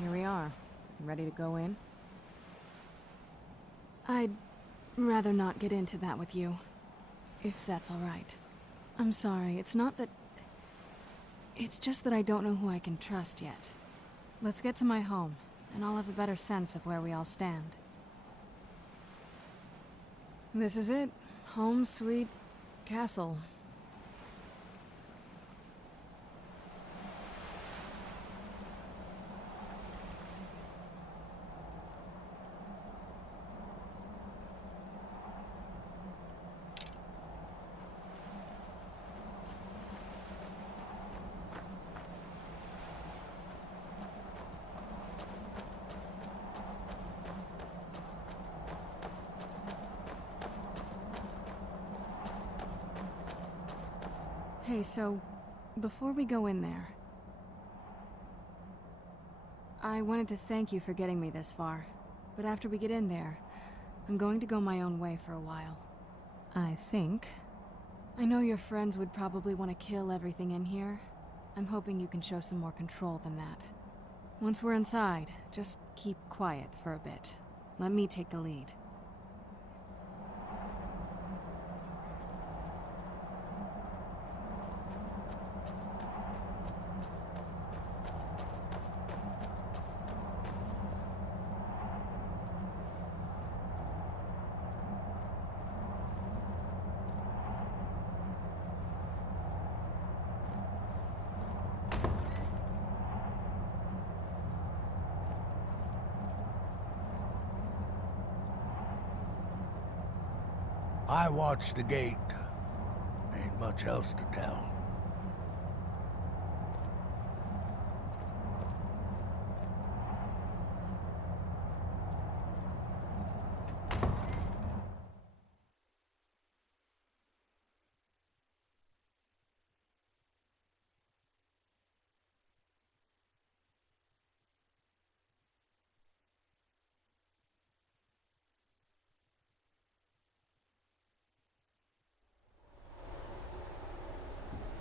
here we are. Ready to go in? I'd rather not get into that with you, if that's all right. I'm sorry, it's not that... It's just that I don't know who I can trust yet. Let's get to my home, and I'll have a better sense of where we all stand. This is it. Home, sweet castle. Hey, so, before we go in there, I wanted to thank you for getting me this far, but after we get in there, I'm going to go my own way for a while. I think. I know your friends would probably want to kill everything in here. I'm hoping you can show some more control than that. Once we're inside, just keep quiet for a bit. Let me take the lead. I watched the gate. Ain't much else to tell.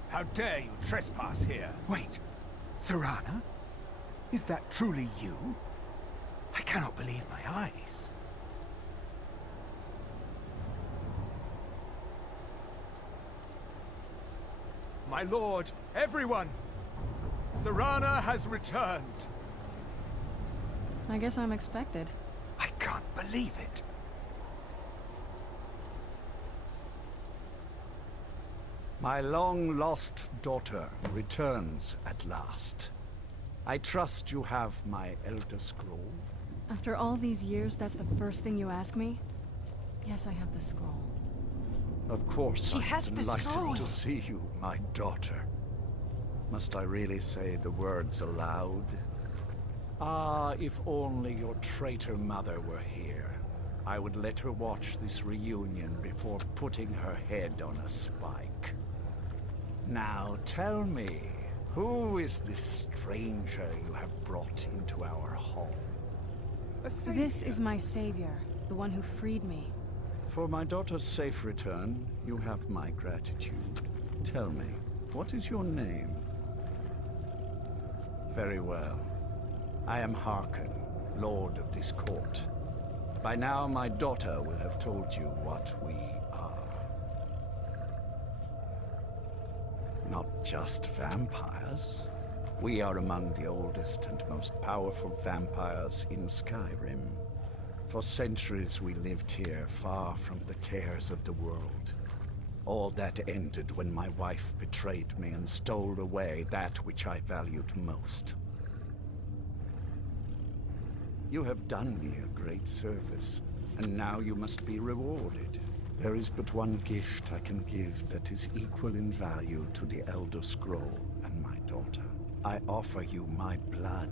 How dare you trespass here? Wait, Serana? Is that truly you? I cannot believe my eyes. My lord, everyone! Serana has returned! I guess I'm expected. I can't believe it. My long-lost daughter returns at last. I trust you have my Elder Scroll. After all these years, that's the first thing you ask me? Yes, I have the scroll. Of course, She has I'm the delighted scroll. to see you, my daughter. Must I really say the words aloud? Ah, if only your traitor mother were here. I would let her watch this reunion before putting her head on a spike. Now tell me, who is this stranger you have brought into our home? This is my savior, the one who freed me. For my daughter's safe return, you have my gratitude. Tell me, what is your name? Very well. I am Harkon, Lord of this court. By now, my daughter will have told you what we are. Not just vampires. We are among the oldest and most powerful vampires in Skyrim. For centuries we lived here, far from the cares of the world. All that ended when my wife betrayed me and stole away that which I valued most. You have done me a great service, and now you must be rewarded. There is but one gift I can give that is equal in value to the Elder Scroll and my daughter. I offer you my blood.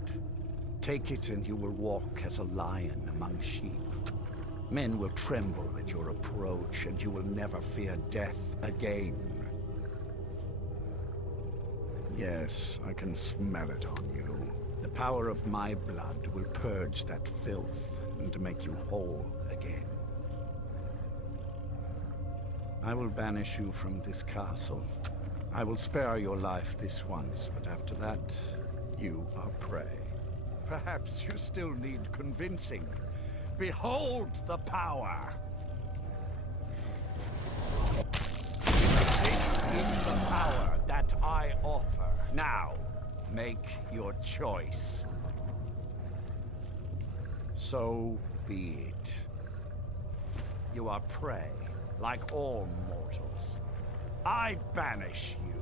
Take it and you will walk as a lion among sheep. Men will tremble at your approach, and you will never fear death again. Yes, I can smell it on you. The power of my blood will purge that filth and make you whole again. I will banish you from this castle. I will spare your life this once, but after that, you are prey. Perhaps you still need convincing. Behold the power! This is the power that I offer. Now, make your choice. So be it. You are prey, like all mortals. I banish you.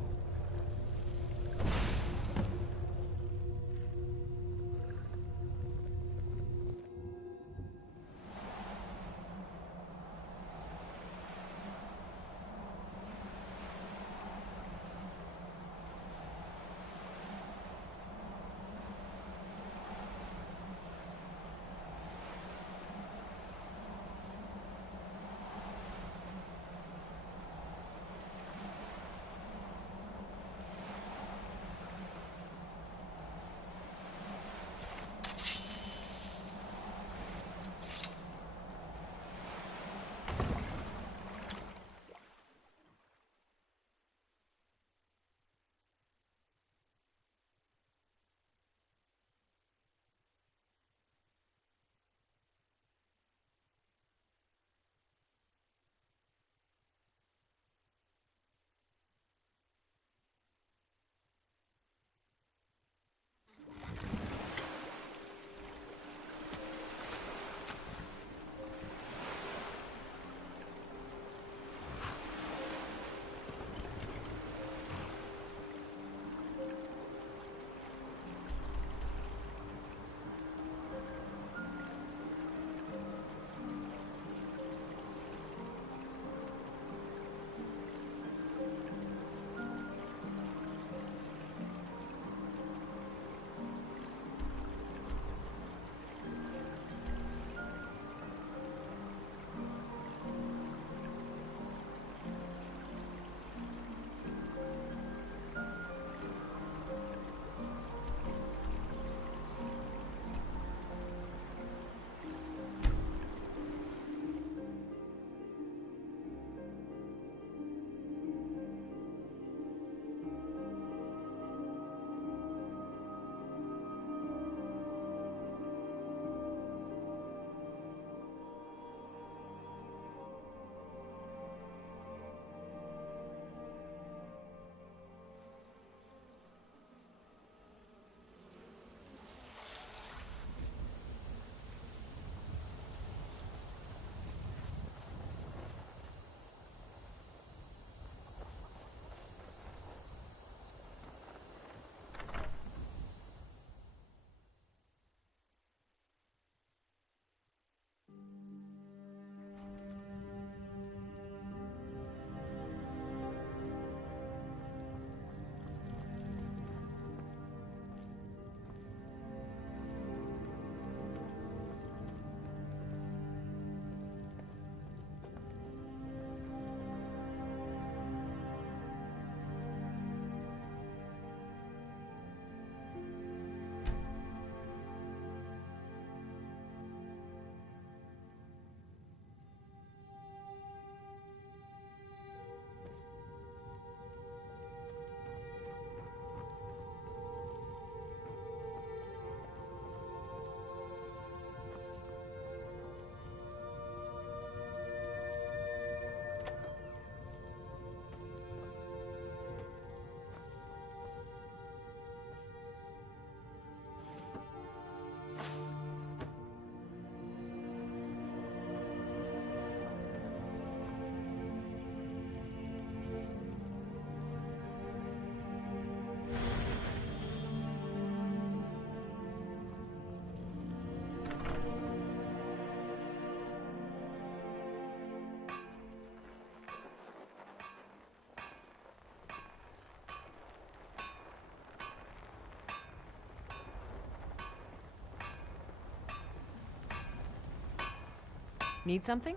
Need something?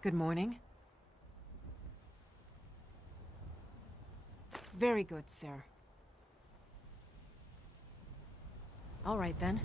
Good morning. Very good, sir. All right, then.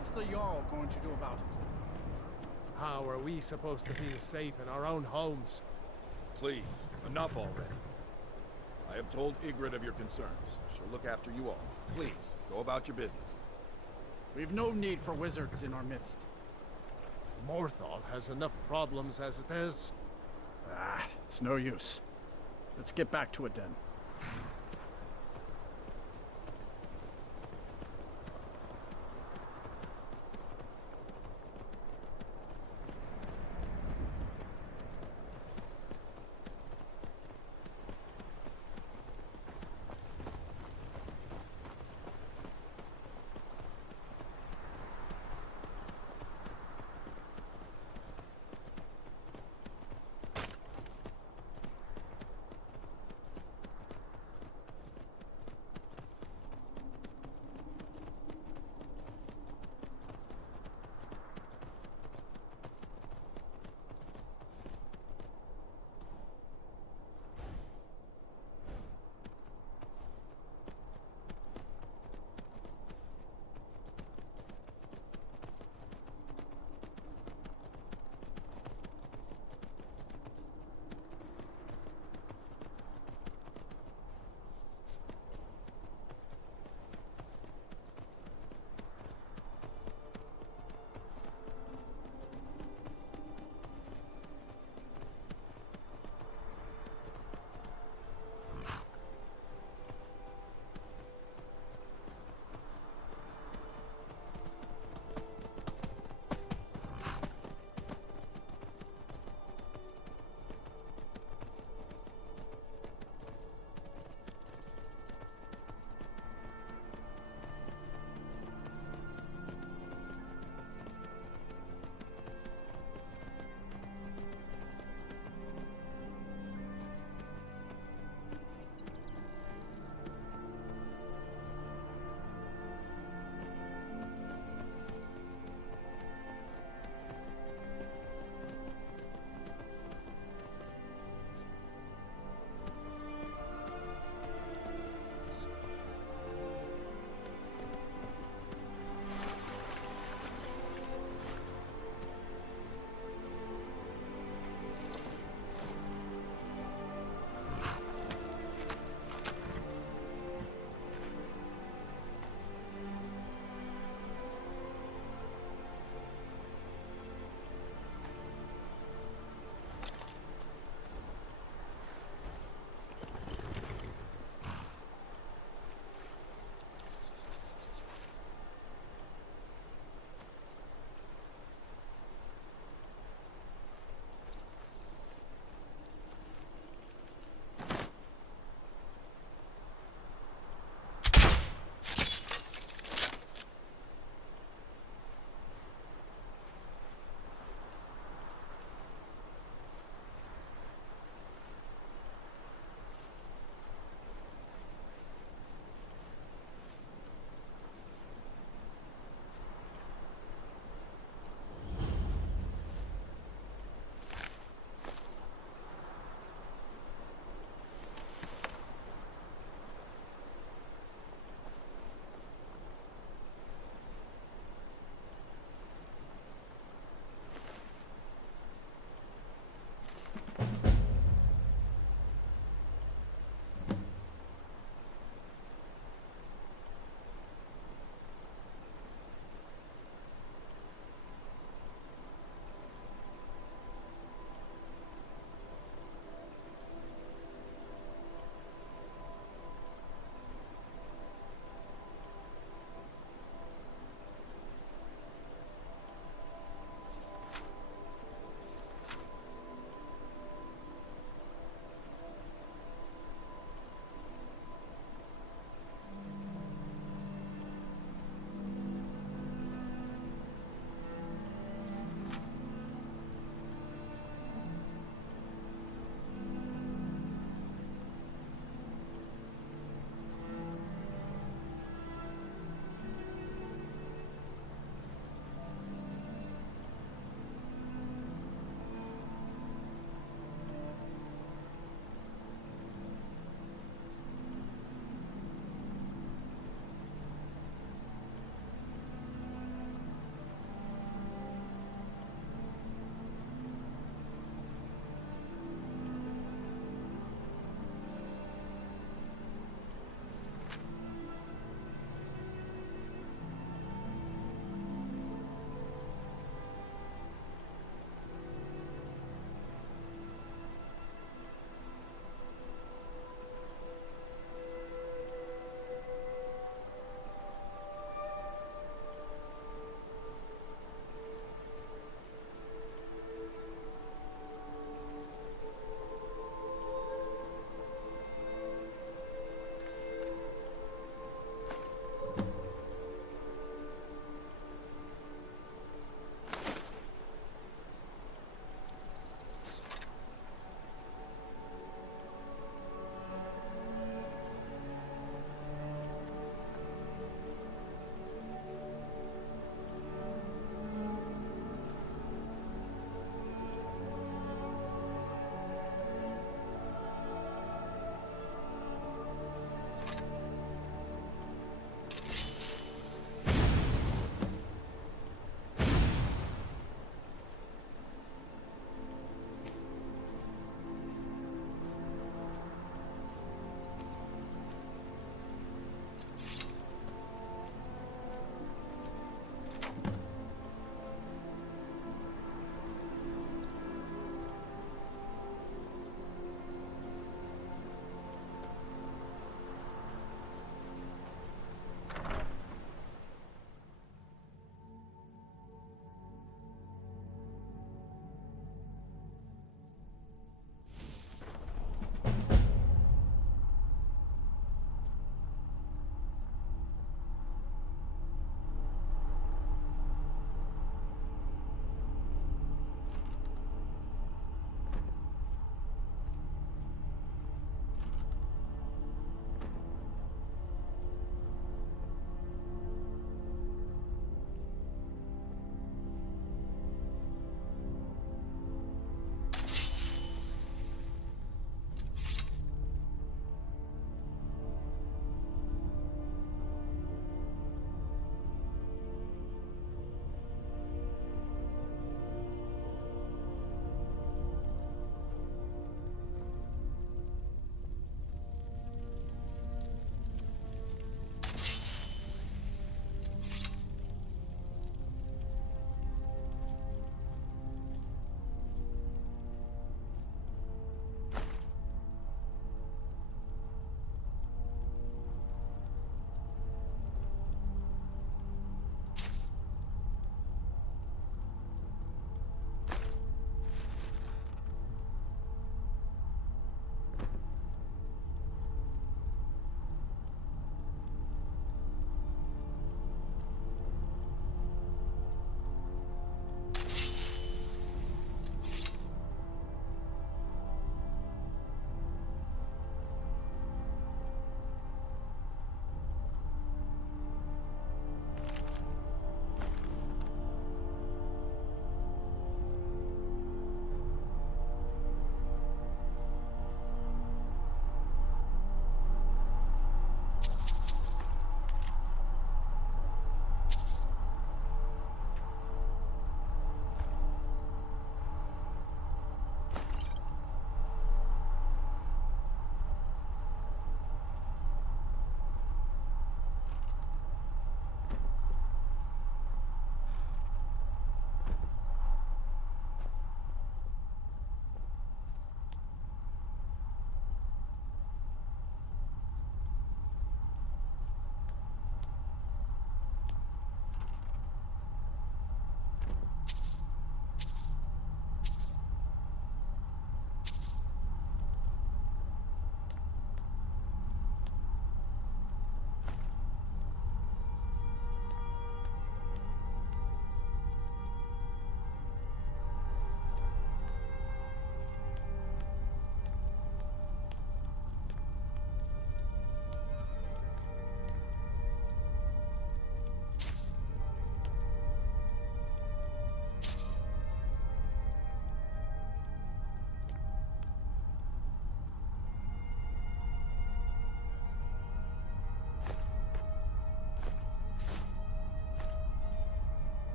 What's the Jarl going to do about it? How are we supposed to feel safe in our own homes? Please, enough already. I have told Ygritte of your concerns. She'll look after you all. Please, go about your business. We've no need for wizards in our midst. Morthal has enough problems as it is. Ah, it's no use. Let's get back to it then.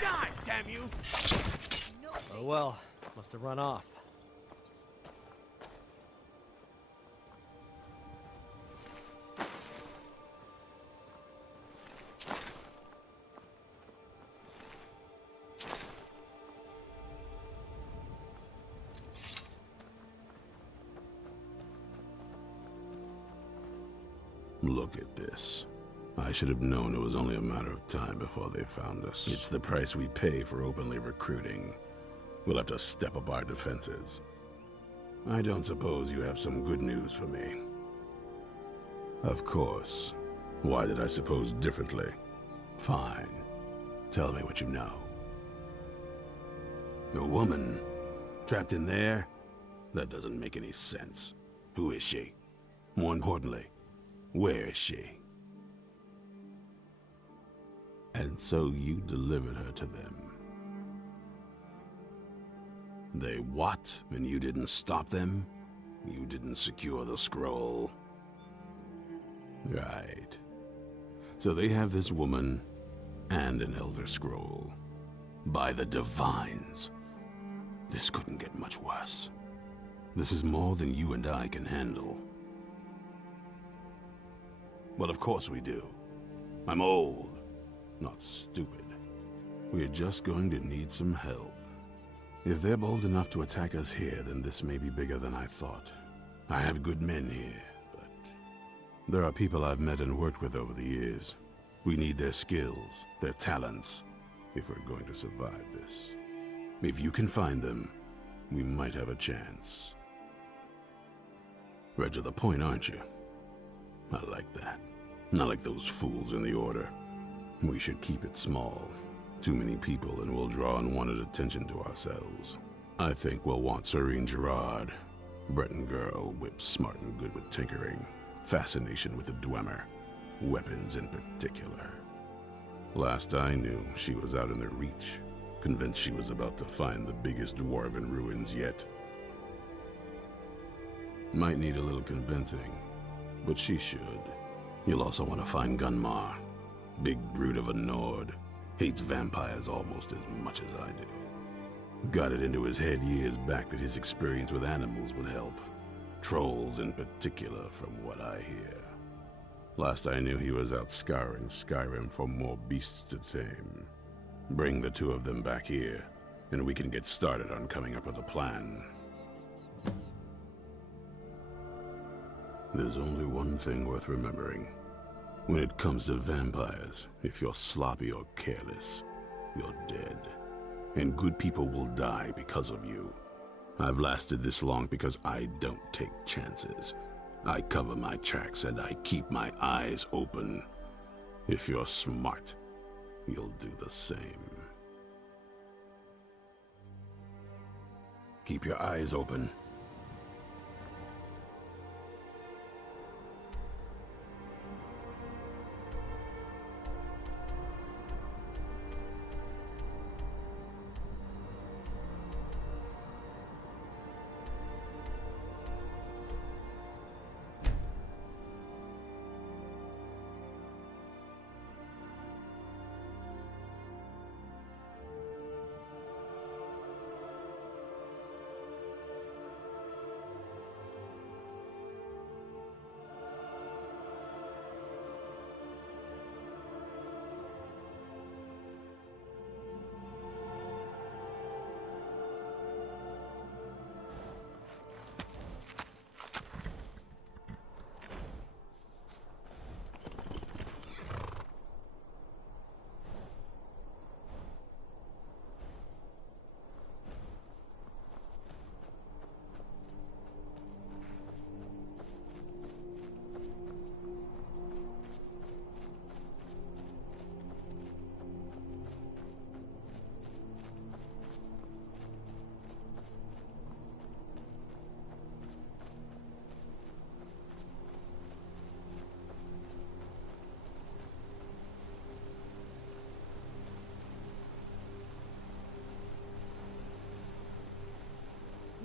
Die, damn you! Oh well, must have run off. Look at this. I should have known it was only a matter of time before they found us. It's the price we pay for openly recruiting. We'll have to step up our defenses. I don't suppose you have some good news for me. Of course. Why did I suppose differently? Fine. Tell me what you know. A woman? Trapped in there? That doesn't make any sense. Who is she? More importantly, where is she? And so you delivered her to them. They what? And you didn't stop them? You didn't secure the scroll? Right. So they have this woman and an Elder Scroll. By the Divines. This couldn't get much worse. This is more than you and I can handle. Well, of course we do. I'm old, not stupid. We're just going to need some help. If they're bold enough to attack us here, then this may be bigger than I thought. I have good men here, but there are people I've met and worked with over the years. We need their skills, their talents, if we're going to survive this. If you can find them, we might have a chance. Right to the point, aren't you? I like that. Not like those fools in the Order. We should keep it small. Too many people and we'll draw unwanted attention to ourselves. I think we'll want Serene Gerard. Breton girl, whip smart and good with tinkering. Fascination with the Dwemer. Weapons in particular. Last I knew, she was out in the Reach. Convinced she was about to find the biggest dwarven ruins yet. Might need a little convincing, but she should. You'll also want to find Gunmar. Big brute of a Nord. Hates vampires almost as much as I do. Got it into his head years back that his experience with animals would help. Trolls in particular, from what I hear. Last I knew, he was out scouring Skyrim for more beasts to tame. Bring the two of them back here, and we can get started on coming up with a plan. There's only one thing worth remembering. When it comes to vampires, if you're sloppy or careless, you're dead. And good people will die because of you. I've lasted this long because I don't take chances. I cover my tracks and I keep my eyes open. If you're smart, you'll do the same. Keep your eyes open.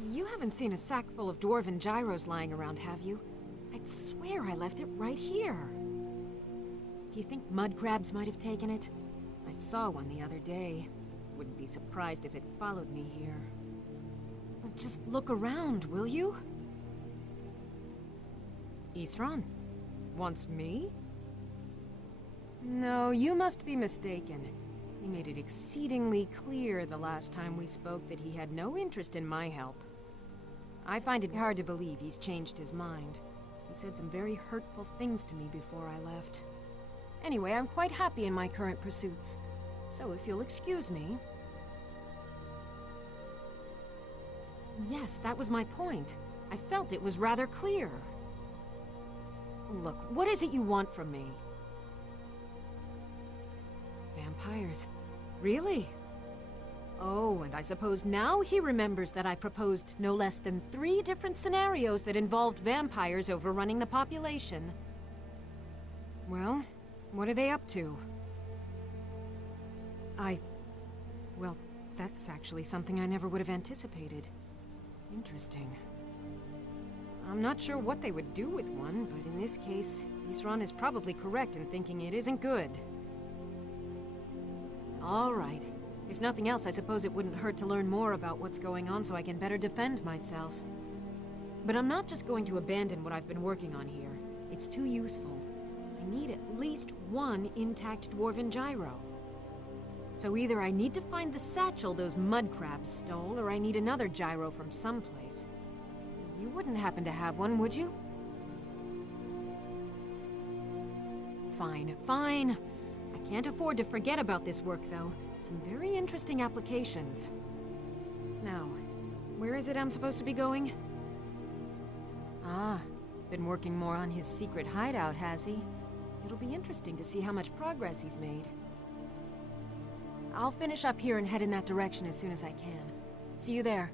You haven't seen a sack full of dwarven gyros lying around, have you? I'd swear I left it right here. Do you think mud crabs might have taken it? I saw one the other day. Wouldn't be surprised if it followed me here. But just look around, will you? Isran? Wants me? No, you must be mistaken. He made it exceedingly clear the last time we spoke that he had no interest in my help. I find it hard to believe he's changed his mind. He said some very hurtful things to me before I left. Anyway, I'm quite happy in my current pursuits. So if you'll excuse me... Yes, that was my point. I felt it was rather clear. Look, what is it you want from me? Vampires. Really? Oh, and I suppose now he remembers that I proposed no less than 3 different scenarios that involved vampires overrunning the population. Well, what are they up to? Well, that's actually something I never would have anticipated. Interesting. I'm not sure what they would do with one, but in this case, Isran is probably correct in thinking it isn't good. All right. If nothing else, I suppose it wouldn't hurt to learn more about what's going on so I can better defend myself. But I'm not just going to abandon what I've been working on here. It's too useful. I need at least 1 intact dwarven gyro. So either I need to find the satchel those mud crabs stole, or I need another gyro from someplace. You wouldn't happen to have one, would you? Fine, fine. I can't afford to forget about this work, though. Some very interesting applications. Now, where is it I'm supposed to be going? Ah, been working more on his secret hideout, has he? It'll be interesting to see how much progress he's made. I'll finish up here and head in that direction as soon as I can. See you there.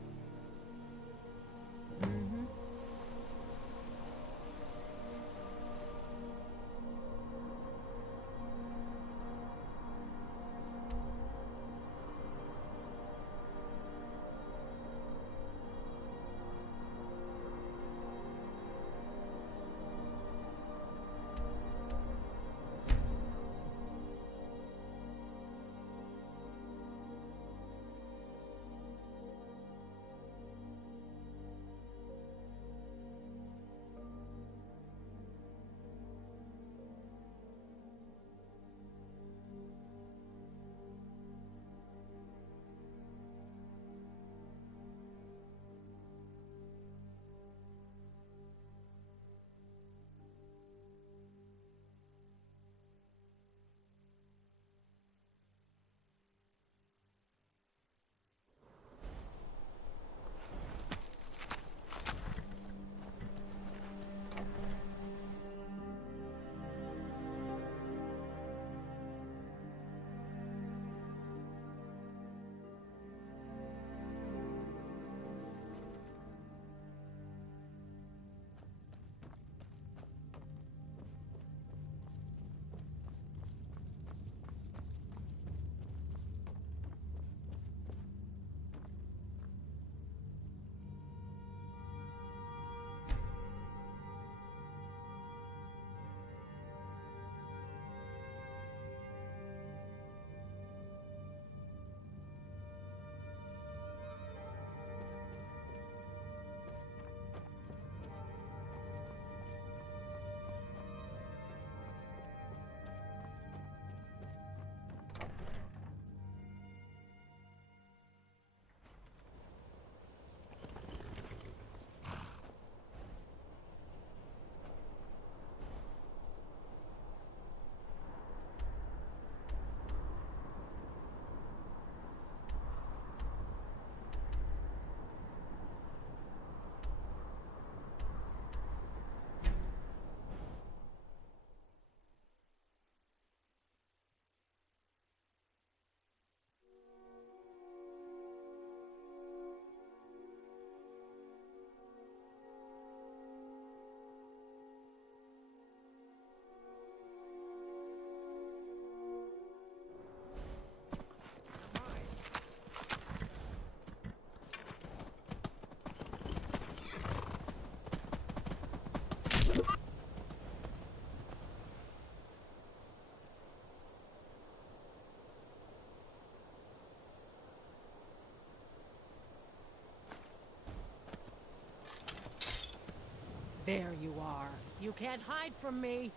There you are. You can't hide from me.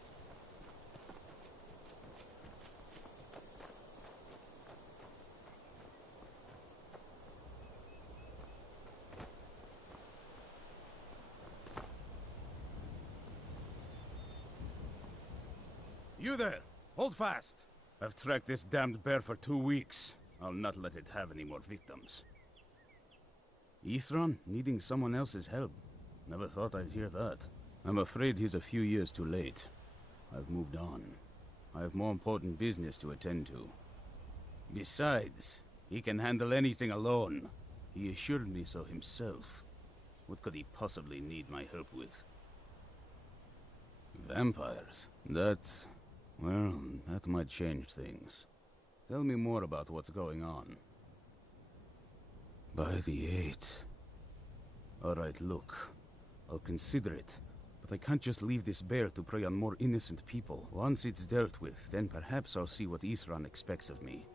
You there! Hold fast! I've tracked this damned bear for 2 weeks. I'll not let it have any more victims. Ithron needing someone else's help. Never thought I'd hear that. I'm afraid he's a few years too late. I've moved on. I have more important business to attend to. Besides, he can handle anything alone. He assured me so himself. What could he possibly need my help with? Vampires? Well, that might change things. Tell me more about what's going on. By the 8th. Alright, look. I'll consider it. But I can't just leave this bear to prey on more innocent people. Once it's dealt with, then perhaps I'll see what Ithron expects of me.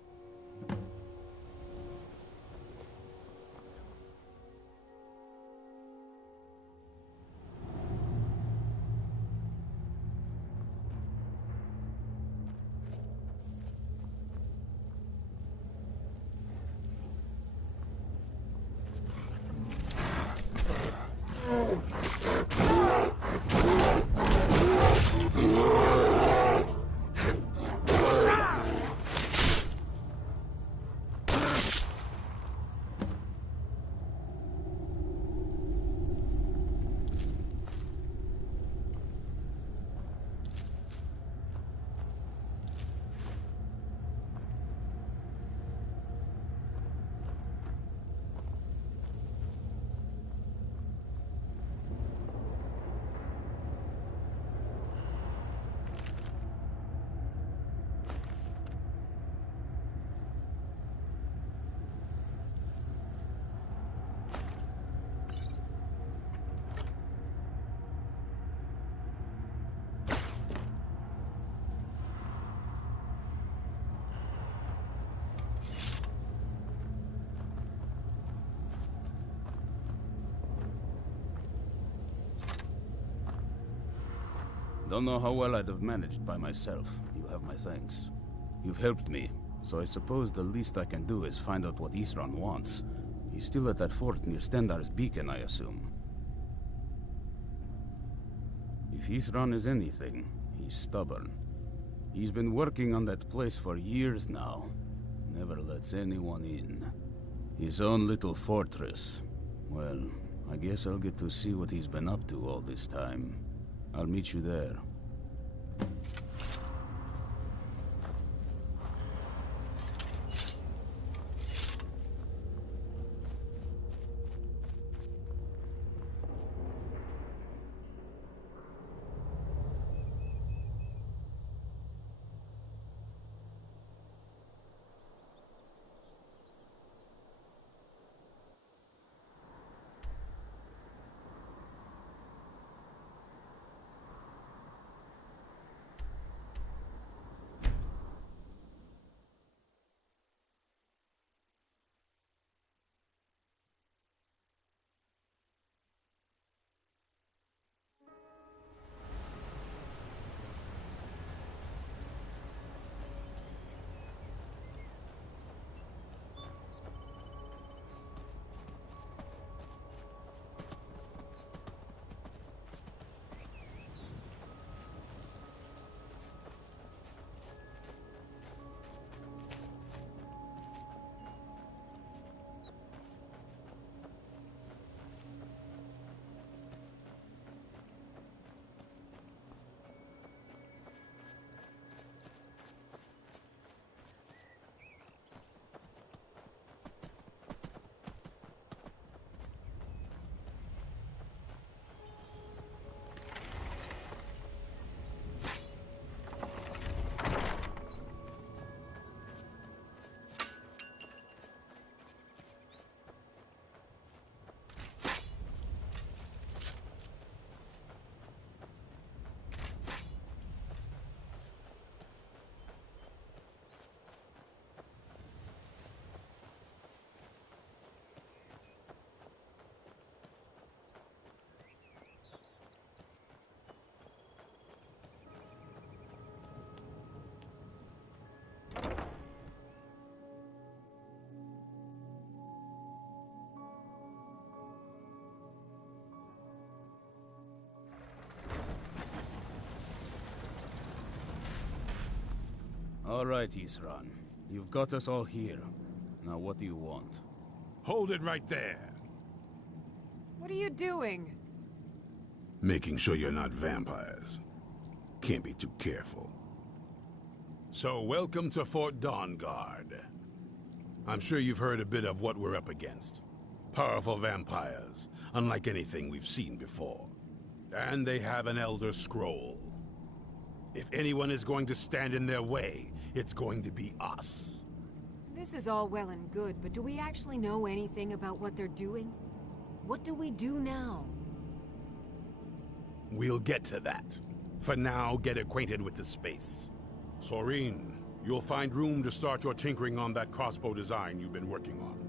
Don't know how well I'd have managed by myself. You have my thanks. You've helped me, so I suppose the least I can do is find out what Ithron wants. He's still at that fort near Stendar's beacon, I assume. If Ithron is anything, he's stubborn. He's been working on that place for years now. Never lets anyone in. His own little fortress. Well, I guess I'll get to see what he's been up to all this time. I'll meet you there. All right, Isran. You've got us all here. Now what do you want? Hold it right there. What are you doing? Making sure you're not vampires. Can't be too careful. So, welcome to Fort Dawnguard. I'm sure you've heard a bit of what we're up against. Powerful vampires, unlike anything we've seen before. And they have an Elder Scroll. If anyone is going to stand in their way, it's going to be us. This is all well and good, but do we actually know anything about what they're doing? What do we do now? We'll get to that. For now, get acquainted with the space. Soreen, you'll find room to start your tinkering on that crossbow design you've been working on.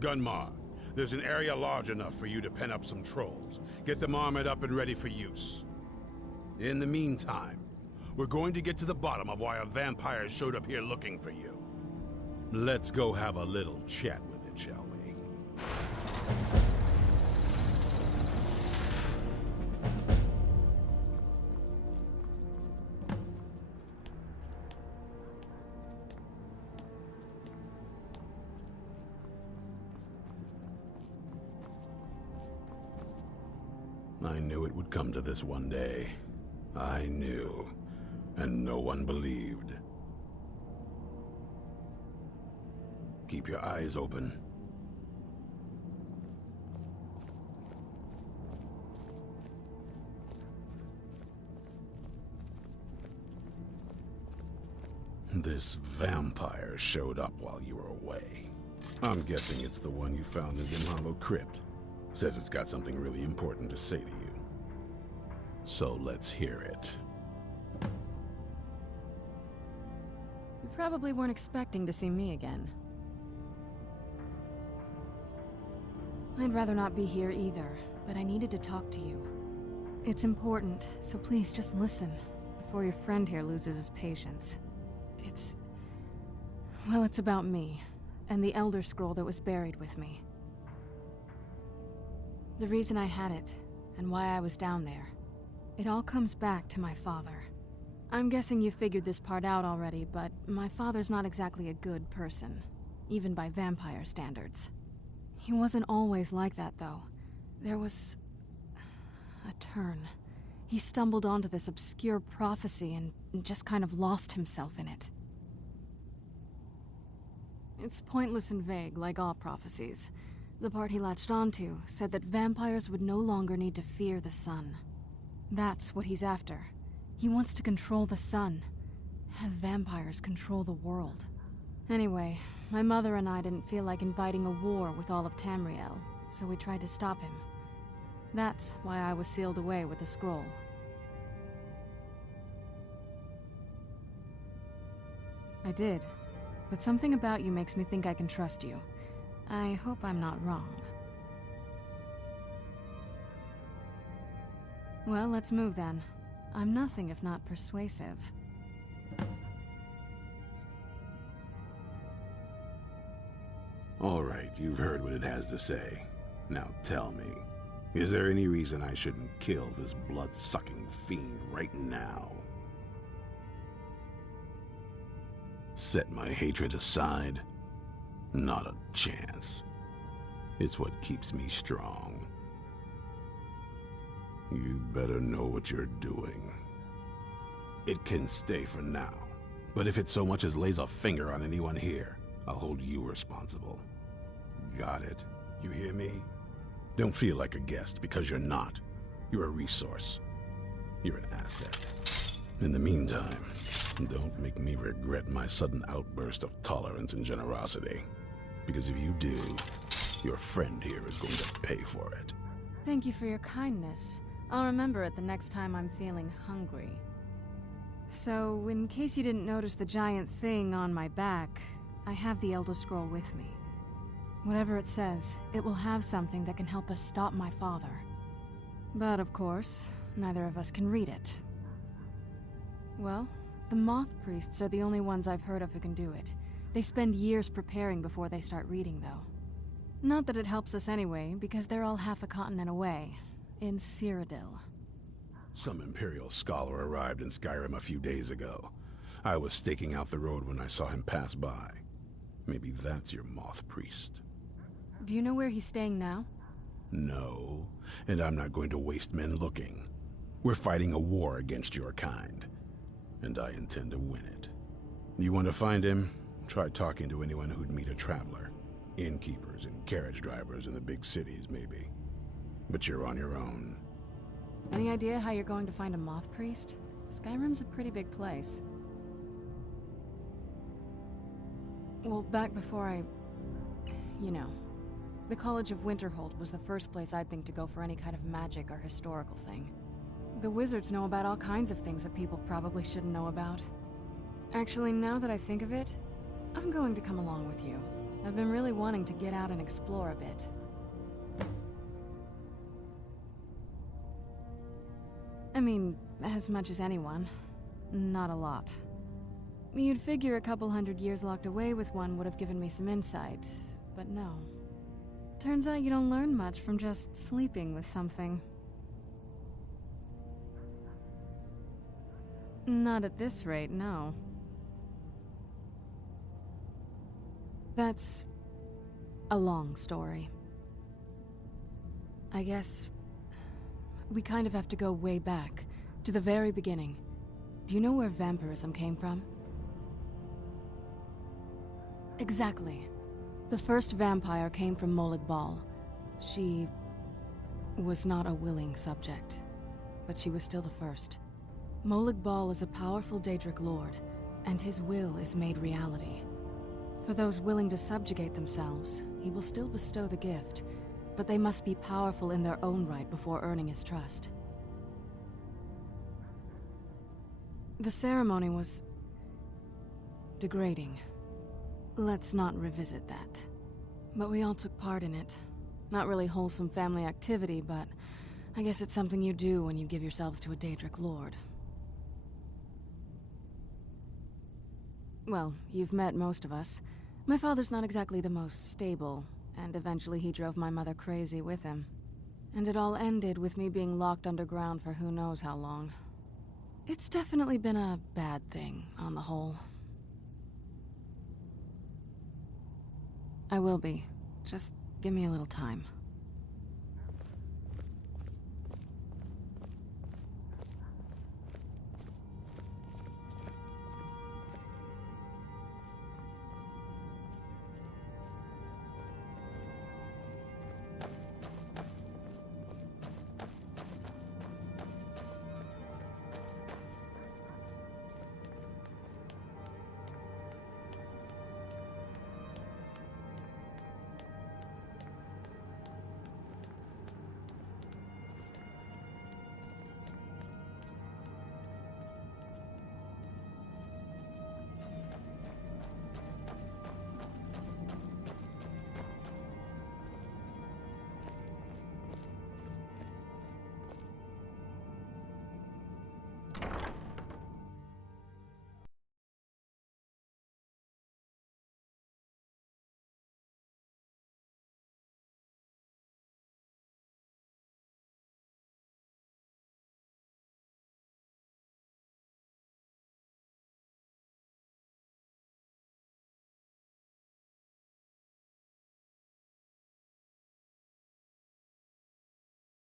Gunmar, there's an area large enough for you to pen up some trolls. Get them armored up and ready for use. In the meantime, we're going to get to the bottom of why a vampire showed up here looking for you. Let's go have a little chat with it, shall we? I knew it would come to this one day. I knew. And no one believed. Keep your eyes open. This vampire showed up while you were away. I'm guessing it's the one you found in the Hollow Crypt. Says it's got something really important to say to you. So let's hear it. You probably weren't expecting to see me again. I'd rather not be here either, but I needed to talk to you. It's important, so please just listen, before your friend here loses his patience. Well, it's about me, and the Elder Scroll that was buried with me. The reason I had it, and why I was down there. It all comes back to my father. I'm guessing you figured this part out already, but my father's not exactly a good person, even by vampire standards. He wasn't always like that, though. There was a turn. He stumbled onto this obscure prophecy and just kind of lost himself in it. It's pointless and vague, like all prophecies. The part he latched onto said that vampires would no longer need to fear the sun. That's what he's after. He wants to control the sun. Have vampires control the world. Anyway, my mother and I didn't feel like inviting a war with all of Tamriel, so we tried to stop him. That's why I was sealed away with the scroll. I did, but something about you makes me think I can trust you. I hope I'm not wrong. Well, let's move then. I'm nothing if not persuasive. All right, you've heard what it has to say. Now tell me, is there any reason I shouldn't kill this blood-sucking fiend right now? Set my hatred aside? Not a chance. It's what keeps me strong. You better know what you're doing. It can stay for now, but if it so much as lays a finger on anyone here, I'll hold you responsible. Got it? You hear me? Don't feel like a guest, because you're not. You're a resource. You're an asset. In the meantime, don't make me regret my sudden outburst of tolerance and generosity. Because if you do, your friend here is going to pay for it. Thank you for your kindness. I'll remember it the next time I'm feeling hungry. So, in case you didn't notice the giant thing on my back, I have the Elder Scroll with me. Whatever it says, it will have something that can help us stop my father. But of course, neither of us can read it. Well, the Moth Priests are the only ones I've heard of who can do it. They spend years preparing before they start reading, though. Not that it helps us anyway, because they're all half a continent away, in Cyrodiil. Some Imperial scholar arrived in Skyrim a few days ago. I was staking out the road when I saw him pass by. Maybe that's your moth priest. Do you know where he's staying now? No, and I'm not going to waste men looking. We're fighting a war against your kind, and I intend to win it. You want to find him? Try talking to anyone who'd meet a traveler. Innkeepers and carriage drivers in the big cities, maybe. But you're on your own. Any idea how you're going to find a moth priest? Skyrim's a pretty big place. Well, back before you know, the College of Winterhold was the first place I'd think to go for any kind of magic or historical thing. The wizards know about all kinds of things that people probably shouldn't know about. Actually, now that I think of it, I'm going to come along with you. I've been really wanting to get out and explore a bit. I mean, as much as anyone. Not a lot. You'd figure a couple 100 years locked away with one would have given me some insight, but no. Turns out you don't learn much from just sleeping with something. Not at this rate, no. That's a long story. I guess we kind of have to go way back, to the very beginning. Do you know where vampirism came from? Exactly. The first vampire came from Molag Bal. She was not a willing subject, but she was still the first. Molag Bal is a powerful Daedric lord, and his will is made reality. For those willing to subjugate themselves, he will still bestow the gift, but they must be powerful in their own right before earning his trust. The ceremony was degrading. Let's not revisit that. But we all took part in it. Not really wholesome family activity, but I guess it's something you do when you give yourselves to a Daedric lord. Well, you've met most of us. My father's not exactly the most stable, and eventually he drove my mother crazy with him. And it all ended with me being locked underground for who knows how long. It's definitely been a bad thing, on the whole. I will be. Just give me a little time.